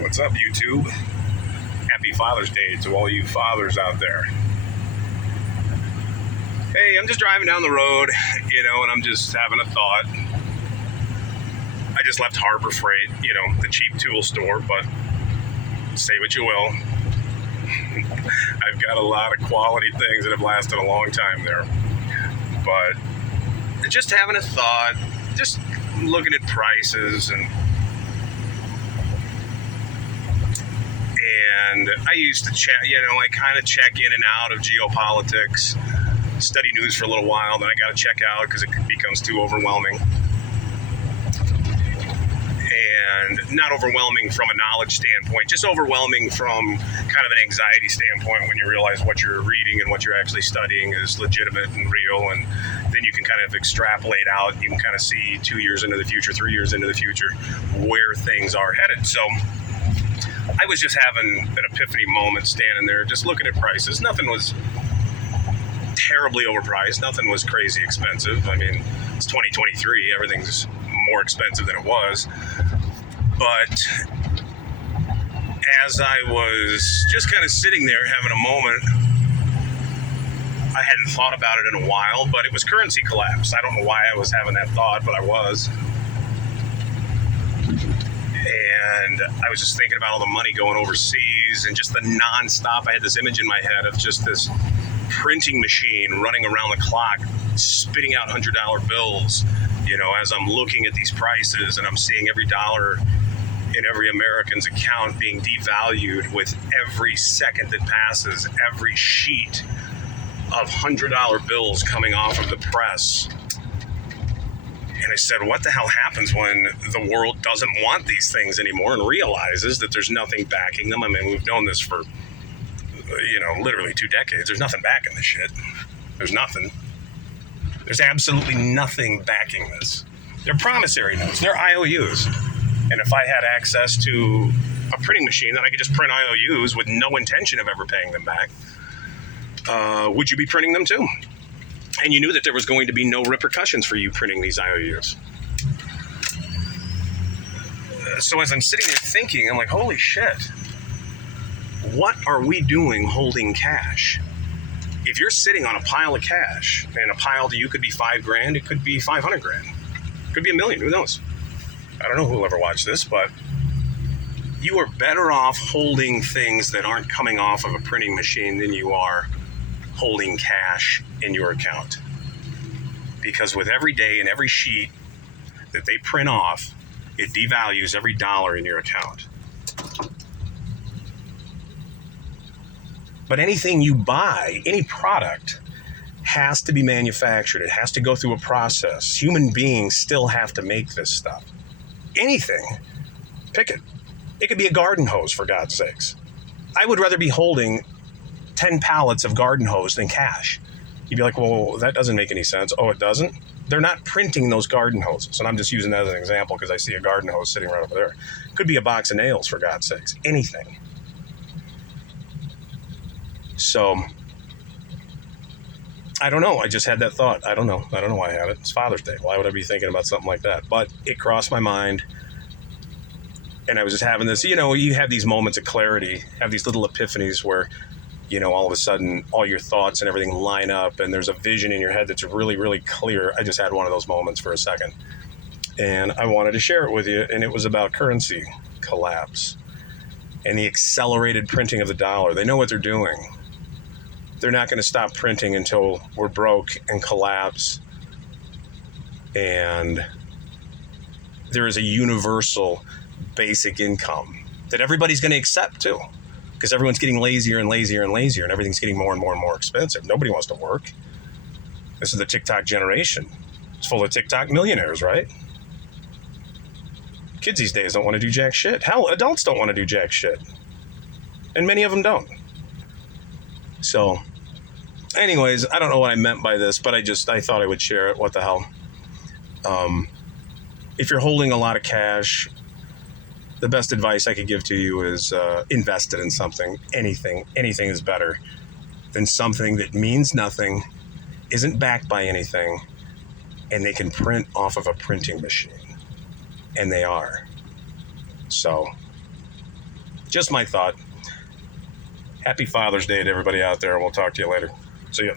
What's up, YouTube? Happy Father's Day to all you fathers out there. Hey, I'm just driving down the road, and I'm just having a thought. I just left Harbor Freight, the cheap tool store, but say what you will. I've got a lot of quality things that have lasted a long time there. But just having a thought, just looking at prices and I used to check, I kind of check in and out of geopolitics, study news for a little while, then I got to check out because it becomes too overwhelming. And not overwhelming from a knowledge standpoint, just overwhelming from kind of an anxiety standpoint when you realize what you're reading and what you're actually studying is legitimate and real, and then you can kind of extrapolate out, you can kind of see 2 years into the future, 3 years into the future, where things are headed. So I was just having an epiphany moment standing there, just looking at prices. Nothing was terribly overpriced. Nothing was crazy expensive. I mean, it's 2023. Everything's more expensive than it was. But as I was just kind of sitting there having a moment, I hadn't thought about it in a while, but it was currency collapse. I don't know why I was having that thought, but I was. And I was just thinking about all the money going overseas and just the nonstop. I had this image in my head of just this printing machine running around the clock, spitting out $100 bills, as I'm looking at these prices and I'm seeing every dollar in every American's account being devalued with every second that passes, every sheet of $100 bills coming off of the press. And I said, what the hell happens when the world doesn't want these things anymore and realizes that there's nothing backing them? I mean, we've known this for, literally 2 decades. There's nothing backing this shit. There's nothing. There's absolutely nothing backing this. They're promissory notes. They're IOUs. And if I had access to a printing machine that I could just print IOUs with no intention of ever paying them back, would you be printing them too? And you knew that there was going to be no repercussions for you printing these IOUs. So as I'm sitting there thinking, I'm like, holy shit, what are we doing holding cash? If you're sitting on a pile of cash, and a pile to you could be $5,000, it could be $500,000, it could be $1 million, who knows? I don't know who will ever watch this, but you are better off holding things that aren't coming off of a printing machine than you are holding cash in your account. Because with every day and every sheet that they print off, it devalues every dollar in your account. But anything you buy, any product, has to be manufactured. It has to go through a process. Human beings still have to make this stuff. Anything. Pick it. It could be a garden hose, for God's sakes. I would rather be holding 10 pallets of garden hose than cash. You'd be like, well, that doesn't make any sense. Oh, it doesn't? They're not printing those garden hoses. And I'm just using that as an example because I see a garden hose sitting right over there. Could be a box of nails, for God's sakes. Anything. So, I don't know. I just had that thought. I don't know why I had it. It's Father's Day. Why would I be thinking about something like that? But it crossed my mind. And I was just having this, you have these moments of clarity, have these little epiphanies where all of a sudden, all your thoughts and everything line up, and there's a vision in your head that's really, really clear. I just had one of those moments for a second, and I wanted to share it with you, and it was about currency collapse and the accelerated printing of the dollar. They know what they're doing. They're not going to stop printing until we're broke and collapse, and there is a universal basic income that everybody's going to accept too. Because everyone's getting lazier and lazier and lazier, and everything's getting more and more and more expensive. Nobody wants to work. This is the TikTok generation. It's full of TikTok millionaires, right? Kids these days don't want to do jack shit. Hell, adults don't want to do jack shit. And many of them don't. So, anyways, I don't know what I meant by this, but I thought I would share it. What the hell? If you're holding a lot of cash, the best advice I could give to you is invest it in something. Anything is better than something that means nothing, isn't backed by anything, and they can print off of a printing machine. And they are. So Just my thought. Happy Father's Day to everybody out there, and we'll talk to you later. See ya.